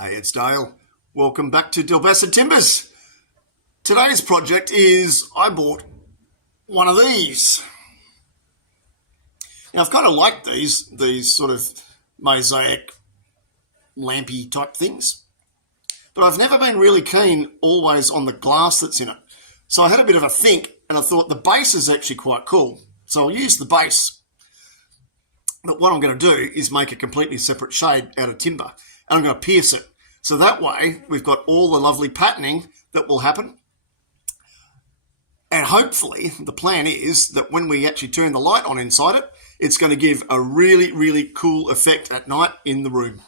Hey, it's Dale. Welcome back to Dilbassa Timbers. Today's project is I bought one of these. Now, I've kind of liked these sort of mosaic lampy type things, but I've never been really keen always on the glass that's in it. So I had a bit of a think and I thought the base is actually quite cool. So I'll use the base. But what I'm going to do is make a completely separate shade out of timber and I'm going to pierce it. So that way we've got all the lovely patterning that will happen. And hopefully the plan is that when we actually turn the light on inside it, it's going to give a really, really cool effect at night in the room.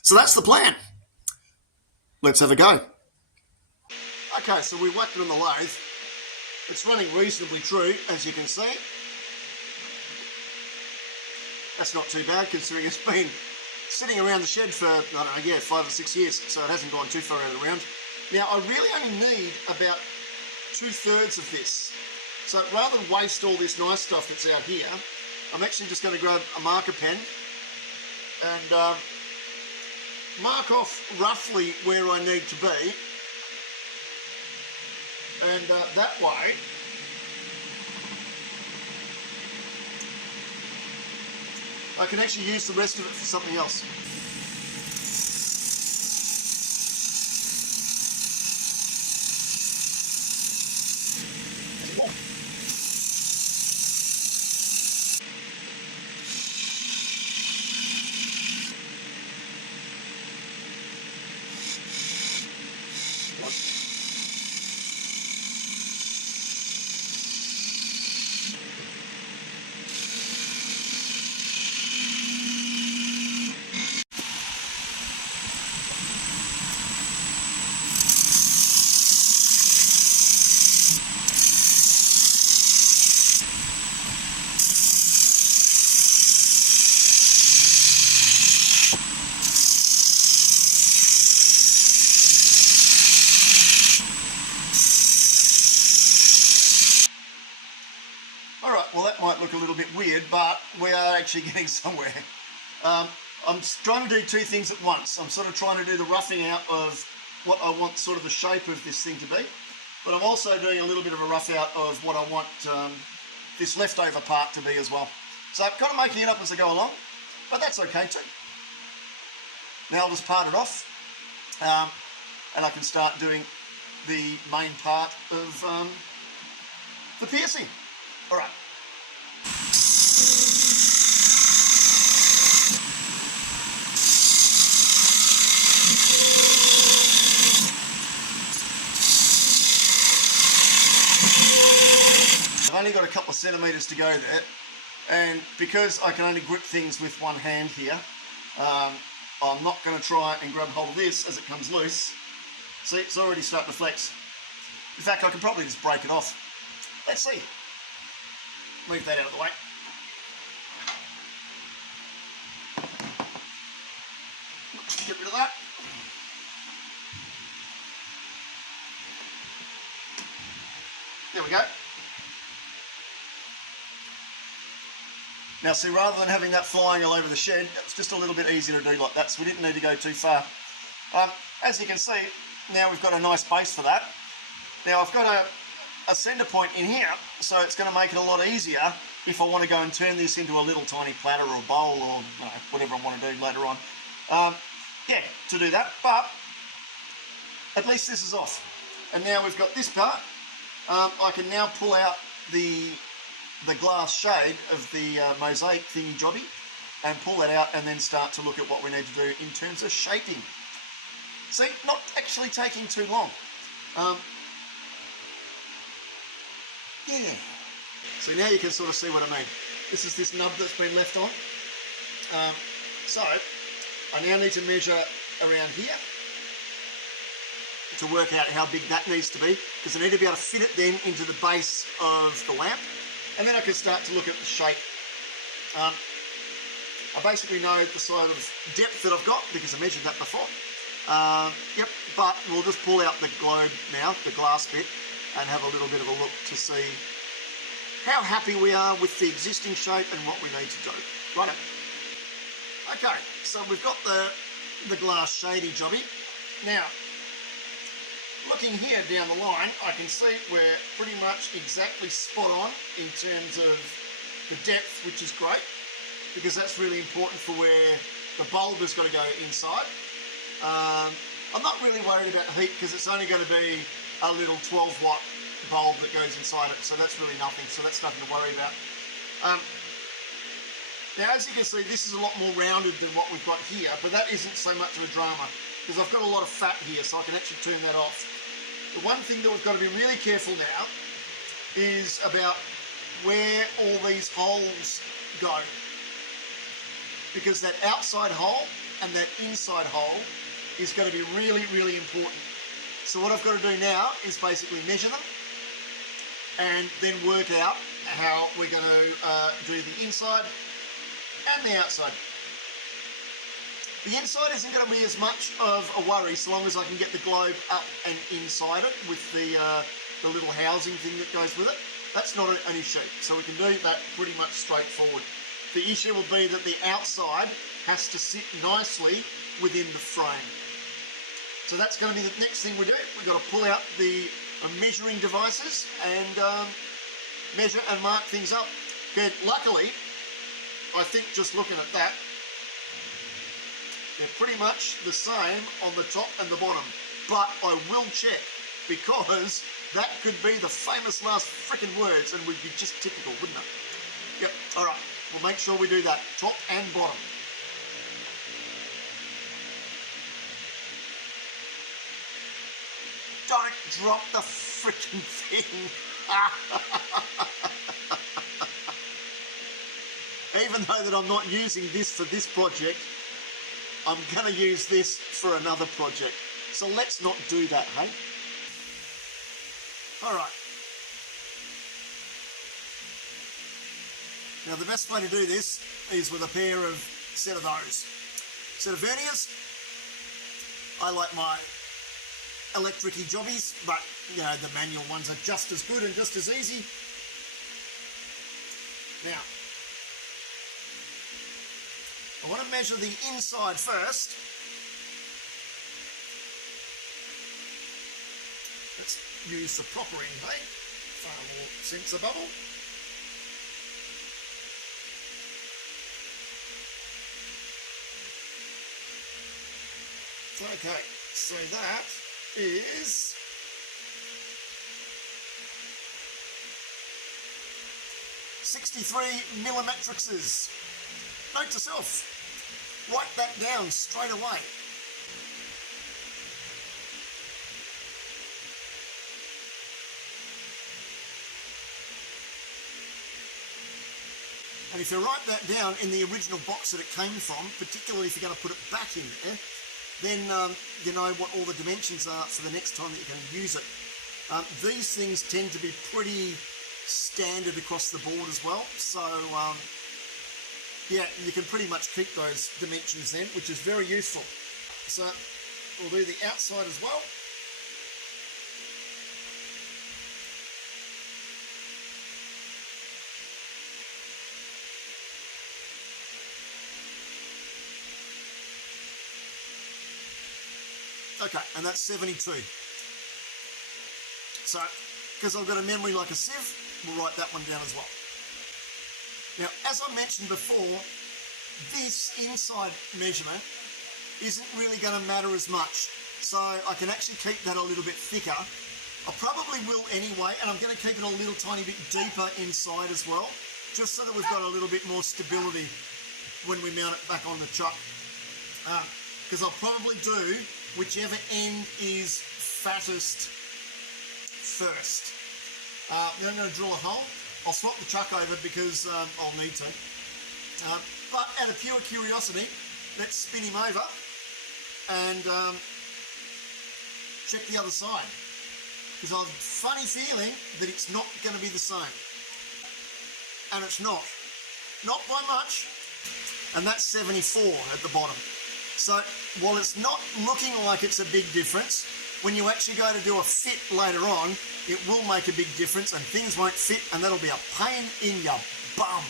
So that's the plan. Let's have a go. Okay, so we whacked it on the lathe. It's running reasonably true, as you can see. That's not too bad considering it's been sitting around the shed for, 5 or 6 years, so it hasn't gone too far out of the round. Now, I really only need about 2/3 of this. So rather than waste all this nice stuff that's out here, I'm actually just going to grab a marker pen and mark off roughly where I need to be. And that way, I can actually use the rest of it for something else. Well, that might look a little bit weird, but we are actually getting somewhere. I'm trying to do two things at once. I'm sort of trying to do the roughing out of what I want sort of the shape of this thing to be, but I'm also doing a little bit of a rough out of what I want this leftover part to be as well. So I'm kind of making it up as I go along, but that's okay too. Now I'll just part it off, and I can start doing the main part of the piercing. All right. I've only got a couple of centimetres to go there, and because I can only grip things with one hand here, I'm not going to try and grab hold of this as it comes loose. See, it's already starting to flex. In fact, I can probably just break it off. Let's see. Move that out of the way. Get rid of that. There we go. Now see, rather than having that flying all over the shed, it's just a little bit easier to do like that, so we didn't need to go too far. As you can see, now we've got a nice base for that. Now I've got a centre point in here, so it's going to make it a lot easier if I want to go and turn this into a little tiny platter or bowl or whatever I want to do later on. To do that, but at least this is off. And now we've got this part. I can now pull out the glass shade of the mosaic thingy jobby and pull that out and then start to look at what we need to do in terms of shaping. See, not actually taking too long. Yeah. So now you can sort of see what I mean. This is this nub that's been left on. So I now need to measure around here to work out how big that needs to be, because I need to be able to fit it then into the base of the lamp, and then I can start to look at the shape. I basically know the sort of depth that I've got because I measured that before. But we'll just pull out the globe now, the glass bit, and have a little bit of a look to see how happy we are with the existing shape and what we need to do. Right. Okay, so we've got the the glass shady jobby. Now, looking here down the line, I can see we're pretty much exactly spot on in terms of the depth, which is great, because that's really important for where the bulb has got to go inside. I'm not really worried about heat because it's only going to be a little 12-watt bulb that goes inside it, so that's really nothing, so that's nothing to worry about. Now, as you can see, this is a lot more rounded than what we've got here, but that isn't so much of a drama because I've got a lot of fat here, so I can actually turn that off. The one thing that we've got to be really careful now is about where all these holes go, because that outside hole and that inside hole is going to be really, really important. So what I've got to do now is basically measure them and then work out how we're going to do the inside and the outside. The inside isn't going to be as much of a worry so long as I can get the globe up and inside it with the little housing thing that goes with it. That's not an issue, so we can do that pretty much straightforward. The issue will be that the outside has to sit nicely within the frame. So that's going to be the next thing we do. We've got to pull out the measuring devices and measure and mark things up. Good. Luckily, I think just looking at that, they're pretty much the same on the top and the bottom. But I will check, because that could be the famous last frickin' words and would be just typical, wouldn't it? Yep, alright, we'll make sure we do that, top and bottom. Don't drop the frickin' thing. Even though that I'm not using this for this project, I'm going to use this for another project. So let's not do that, hey? Alright. Now the best way to do this is with a set of those. Set of verniers. I like my electric-y jobbies, but you know, the manual ones are just as good and just as easy. Now, I want to measure the inside first. Let's use the proper end, hey? Far more sensor bubble. Okay, so that is 63 millimetrics. Note to self, write that down straight away. And if you write that down in the original box that it came from, particularly if you're going to put it back in there, then you know what all the dimensions are for the next time that you're going to use it. These things tend to be pretty standard across the board as well, so yeah, you can pretty much keep those dimensions then, which is very useful. So we'll do the outside as well. Okay, and that's 72. So, because I've got a memory like a sieve, we'll write that one down as well. Now, as I mentioned before, this inside measurement isn't really going to matter as much. So I can actually keep that a little bit thicker. I probably will anyway, and I'm going to keep it a little tiny bit deeper inside as well, just so that we've got a little bit more stability when we mount it back on the chuck. Because I'll probably do whichever end is fattest first. Then I'm going to drill a hole. I'll swap the chuck over because I'll need to. But out of pure curiosity, let's spin him over and check the other side. Because I have a funny feeling that it's not going to be the same. And it's not. Not by much. And that's 74 at the bottom. So while it's not looking like it's a big difference, when you actually go to do a fit later on, it will make a big difference and things won't fit and that'll be a pain in your bum.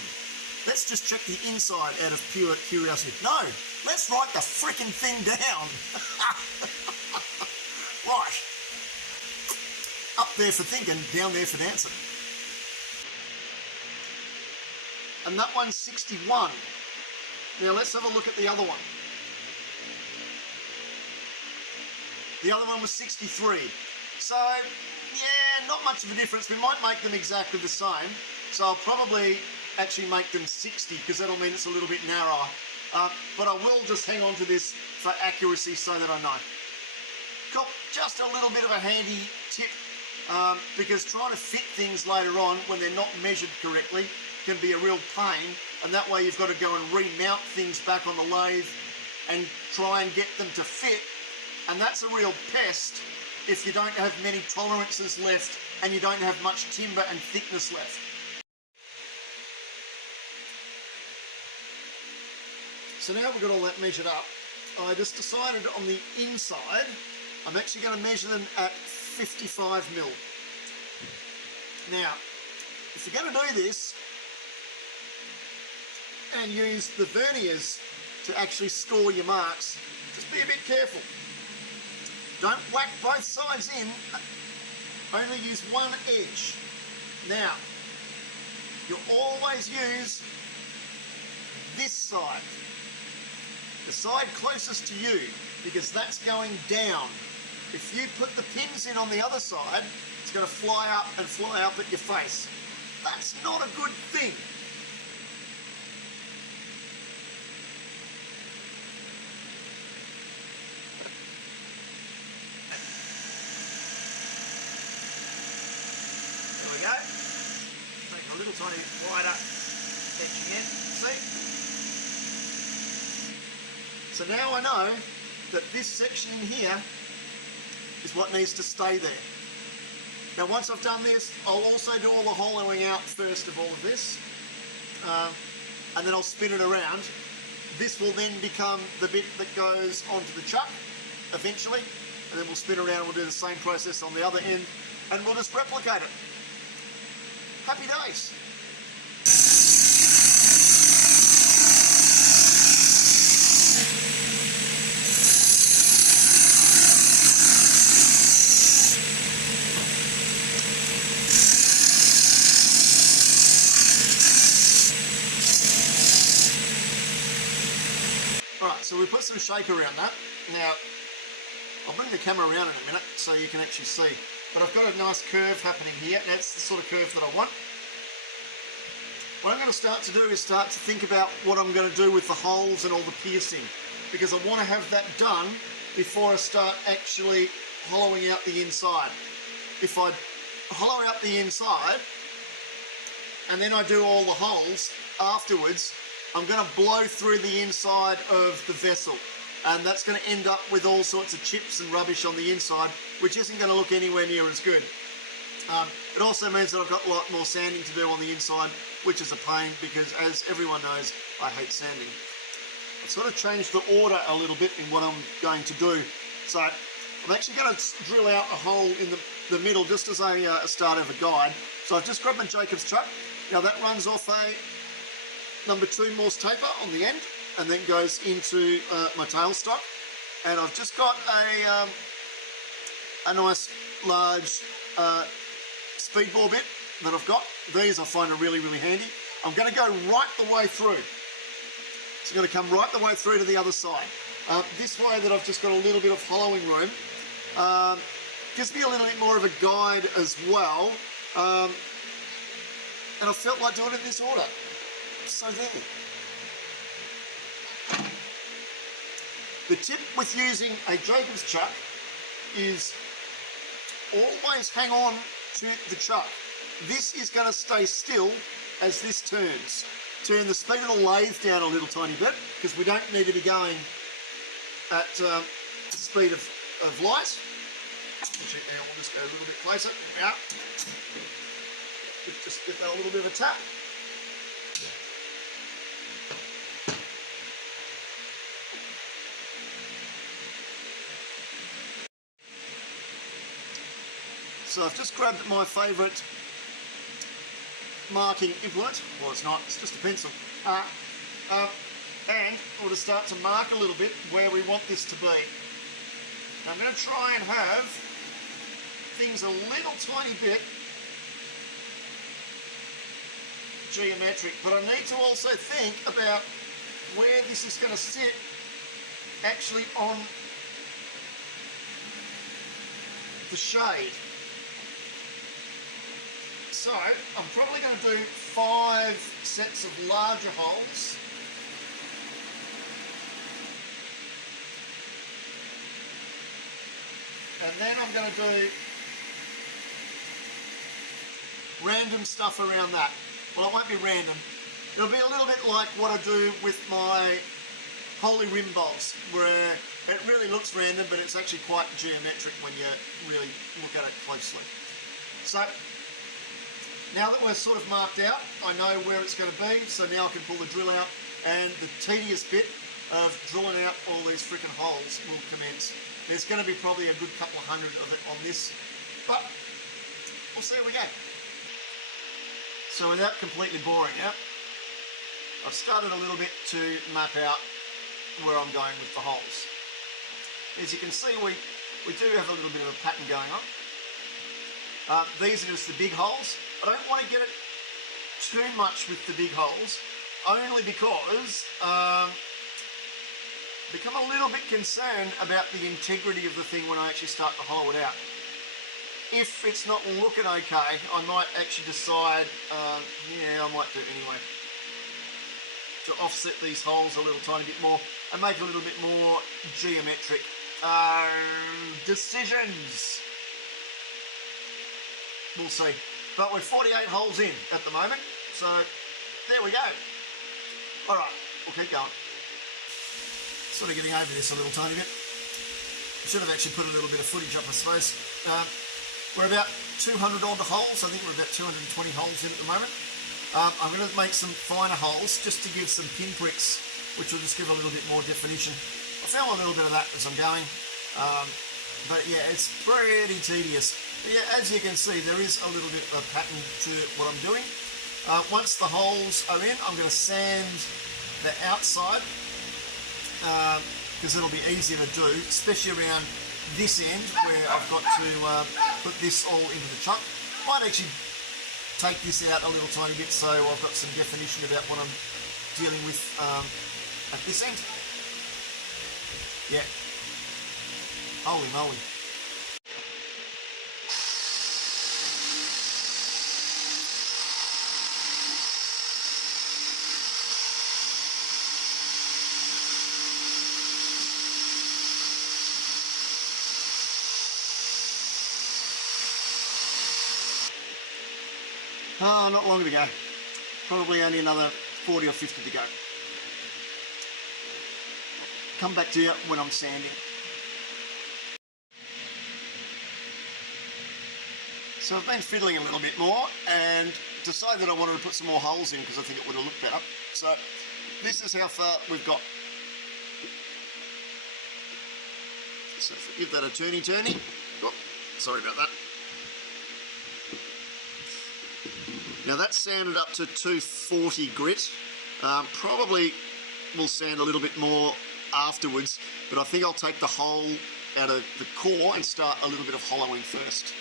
let's just check the inside out of pure curiosity. No, let's write the frickin' thing down. Right. Up there for thinking, down there for dancing. And that one's 61. Now let's have a look at the other one. The other one was 63. So, yeah, not much of a difference. We might make them exactly the same. So I'll probably actually make them 60 because that'll mean it's a little bit narrower. But I will just hang on to this for accuracy so that I know. Cool, just a little bit of a handy tip because trying to fit things later on when they're not measured correctly can be a real pain, and that way you've got to go and remount things back on the lathe and try and get them to fit, and that's a real pest if you don't have many tolerances left and you don't have much timber and thickness left. So now we've got all that measured up, I just decided on the inside I'm actually going to measure them at 55 mil. Now, if you're going to do this and use the verniers to actually score your marks, just be a bit careful. Don't whack both sides in, only use one edge. Now, you'll always use this side, the side closest to you, because that's going down. If you put the pins in on the other side, it's going to fly up and fly up at your face. That's not a good thing. There we go. Take a little tiny wider edge again, see? So now I know that this section in here is what needs to stay there. Now once I've done this, I'll also do all the hollowing out first of all of this, and then I'll spin it around. This will then become the bit that goes onto the chuck eventually, and then we'll spin around and we'll do the same process on the other end, and we'll just replicate it. Happy days. Alright, so we put some shape around that. Now, I'll bring the camera around in a minute so you can actually see. But I've got a nice curve happening here. That's the sort of curve that I want. What I'm going to start to do is start to think about what I'm going to do with the holes and all the piercing, because I want to have that done before I start actually hollowing out the inside. If I hollow out the inside and then I do all the holes afterwards, I'm going to blow through the inside of the vessel, and that's going to end up with all sorts of chips and rubbish on the inside, which isn't going to look anywhere near as good. It also means that I've got a lot more sanding to do on the inside, which is a pain because, as everyone knows, I hate sanding. I've sort of changed the order a little bit in what I'm going to do. So I'm actually going to drill out a hole in the middle just as a start of a guide. So I've just grabbed my Jacob's chuck. Now that runs off a number 2 Morse taper on the end and then goes into my tailstock, and I've just got a nice large speedball bit that I've got. These I find are really, really handy. I'm going to go right the way through. It's going to come right the way through to the other side. This way that I've just got a little bit of hollowing room gives me a little bit more of a guide as well, and I felt like doing it in this order. So there. The tip with using a Jacob's chuck is always hang on to the chuck. This is going to stay still as this turns. Turn the speed of the lathe down a little tiny bit because we don't need to be going at the speed of light. Actually, now we'll just go a little bit closer. There we are. Just give that a little bit of a tap. So I've just grabbed my favourite marking implement. Well, it's not, it's just a pencil. And we'll just start to mark a little bit where we want this to be. Now I'm going to try and have things a little tiny bit geometric, but I need to also think about where this is going to sit actually on the shade. So I'm probably going to do 5 sets of larger holes. And then I'm going to do random stuff around that. Well, it won't be random. It'll be a little bit like what I do with my holy rim bowls, where it really looks random, but it's actually quite geometric when you really look at it closely. So now that we're sort of marked out, I know where it's going to be, so now I can pull the drill out, and the tedious bit of drilling out all these freaking holes will commence. There's going to be probably a good couple of hundred of it on this, but we'll see how we go. So without completely boring you, I've started a little bit to map out where I'm going with the holes. As you can see, we do have a little bit of a pattern going on. These are just the big holes. I don't want to get it too much with the big holes, only because become a little bit concerned about the integrity of the thing when I actually start to hollow it out. If it's not looking okay, I might actually decide, yeah, I might do it anyway, to offset these holes a little tiny bit more and make it a little bit more geometric. Decisions. We'll see. But we're 48 holes in at the moment, so there we go. All right, we'll keep going. Sort of getting over this a little tiny bit. Should have actually put a little bit of footage up, I suppose. We're about 200 odd holes. I think we're about 220 holes in at the moment. I'm going to make some finer holes just to give some pinpricks, which will just give a little bit more definition. I found a little bit of that as I'm going. But yeah, it's pretty tedious. But yeah, as you can see, there is a little bit of a pattern to what I'm doing. Once the holes are in, I'm going to sand the outside, because it'll be easier to do, especially around this end where I've got to put this all into the chunk. Might actually take this out a little tiny bit so I've got some definition about what I'm dealing with at this end. Yeah. Holy moly. Oh, not long to go. Probably only another 40 or 50 to go. Come back to you when I'm sanding. So I've been fiddling a little bit more and decided I wanted to put some more holes in because I think it would have looked better. So this is how far we've got. So give that a turny. Oh, sorry about that. Now that's sanded up to 240 grit. Probably will sand a little bit more afterwards, but I think I'll take the hole out of the core and start a little bit of hollowing first.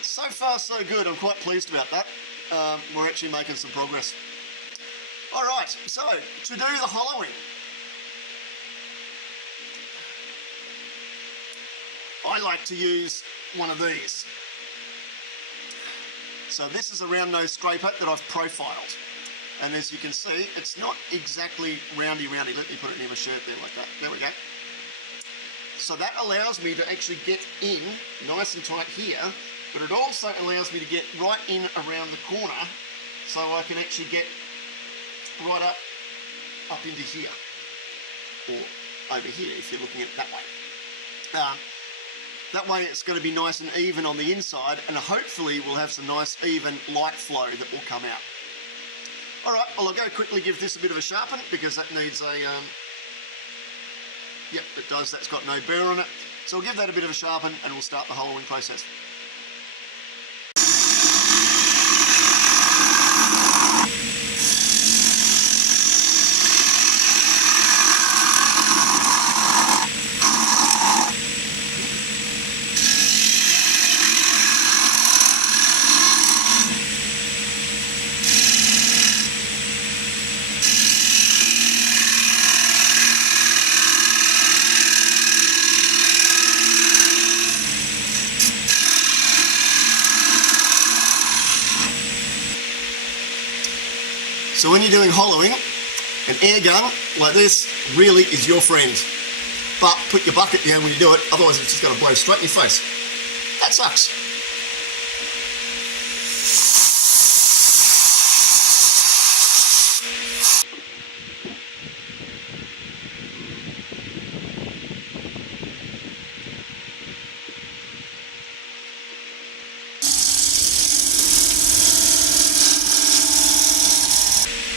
So far so good, I'm quite pleased about that. We're actually making some progress. Alright, so to do the hollowing, I like to use one of these. So this is a round nose scraper that I've profiled. And as you can see, it's not exactly roundy. Let me put it near my shirt there like that. There we go. So that allows me to actually get in nice and tight here, but it also allows me to get right in around the corner so I can actually get right up into here, or over here if you're looking at it that way. That way it's going to be nice and even on the inside, and hopefully we'll have some nice even light flow that will come out. Alright, well I'll go quickly give this a bit of a sharpen because that needs a, yep it does, that's got no burr on it. So we'll give that a bit of a sharpen and we'll start the hollowing process. So when you're doing hollowing, an air gun like this really is your friend. But put your bucket down when you do it, otherwise it's just going to blow straight in your face. That sucks.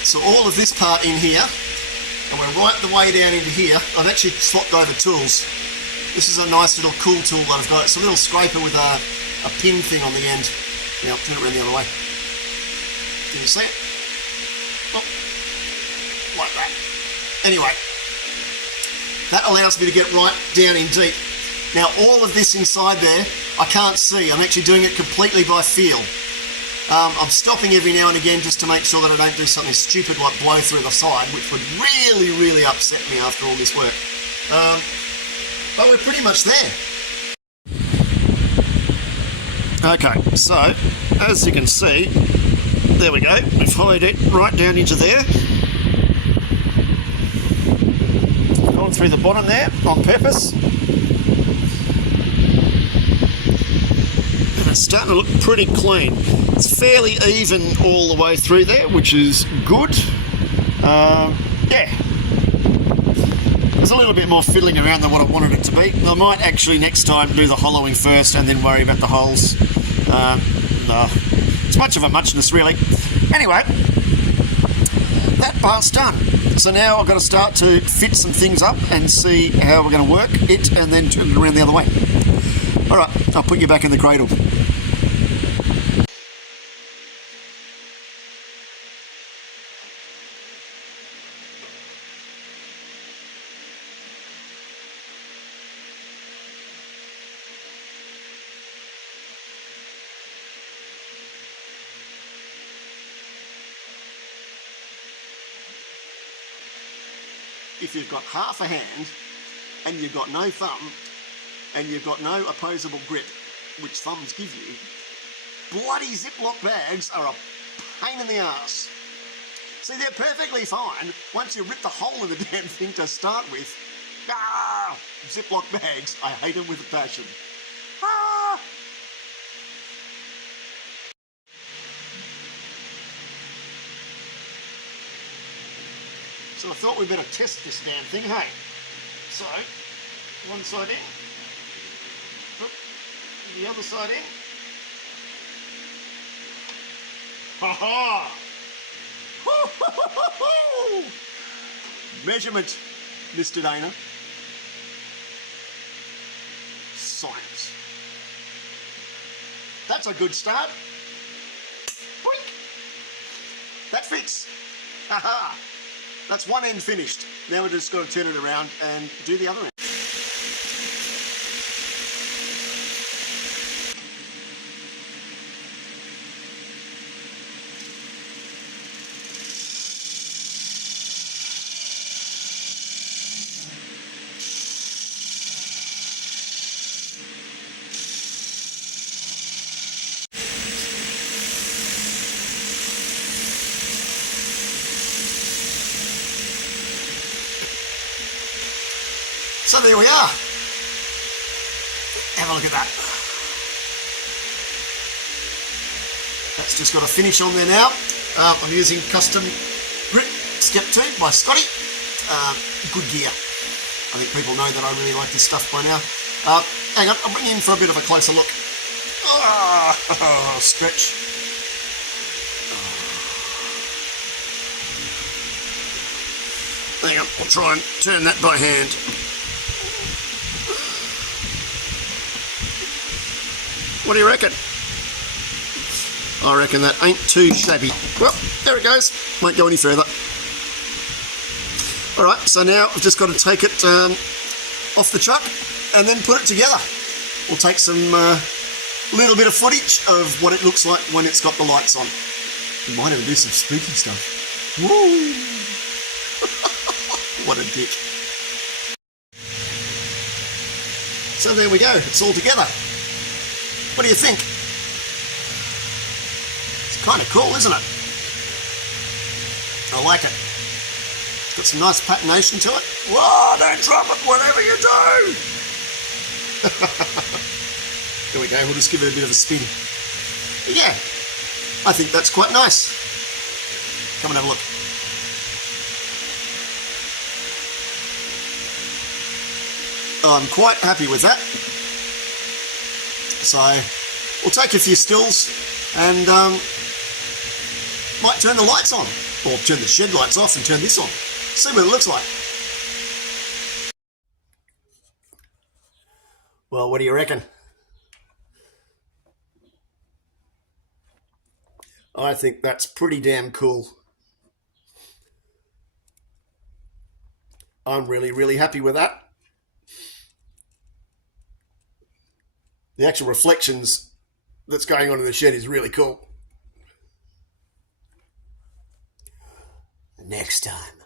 So all of this part in here, and we're right the way down into here. I've actually swapped over tools. This is a nice little cool tool that I've got. It's a little scraper with a pin thing on the end. Now, turn it around the other way. Can you see it? Oh, like that. Anyway, that allows me to get right down in deep. Now, all of this inside there, I can't see. I'm actually doing it completely by feel. I'm stopping every now and again just to make sure that I don't do something stupid like blow through the side, which would really, really upset me after all this work. But we're pretty much there. Okay, so as you can see, there we go. We've hollowed it right down into there. Gone through the bottom there on purpose. It's starting to look pretty clean. It's fairly even all the way through there, which is good. Yeah. There's a little bit more fiddling around than what I wanted it to be. I might actually next time do the hollowing first and then worry about the holes. No, it's much of a muchness really. Anyway, that part's done. So now I've got to start to fit some things up and see how we're going to work it and then turn it around the other way. Alright, I'll put you back in the cradle. If you've got half a hand and you've got no thumb and you've got no opposable grip, which thumbs give you, bloody Ziploc bags are a pain in the ass. See, they're perfectly fine once you rip the hole in the damn thing to start with. Ah, Ziploc bags, I hate them with a passion. Ah. So I thought we'd better test this damn thing, hey? So, one side in, the other side in. Ha ha! Measurement, Mr. Dana. Science. That's a good start. Boink. That fits. Ha ha! That's one end finished. Now we're just going to turn it around and do the other end. So there we are. Have a look at that. That's just got a finish on there now. I'm using custom grip step 2 by Scotty. Good gear. I think people know that I really like this stuff by now. Hang on, I'll bring you in for a bit of a closer look. Oh, stretch. Hang on, I'll try and turn that by hand. What do you reckon? I reckon that ain't too shabby. Well, there it goes. Won't go any further. Alright, so now I've just got to take it off the truck and then put it together. We'll take some little bit of footage of what it looks like when it's got the lights on. We might even do some spooky stuff. Woo! What a dick. So there we go. It's all together. What do you think? It's kind of cool, isn't it? I like it. It's got some nice patination to it. Whoa, don't drop it, whatever you do. There we go, we'll just give it a bit of a spin. But yeah, I think that's quite nice. Come and have a look. I'm quite happy with that. So we'll take a few stills and might turn the lights on, or turn the shed lights off and turn this on. See what it looks like. Well, what do you reckon? I think that's pretty damn cool. I'm really, really happy with that. The actual reflections that's going on in the shed is really cool. Next time.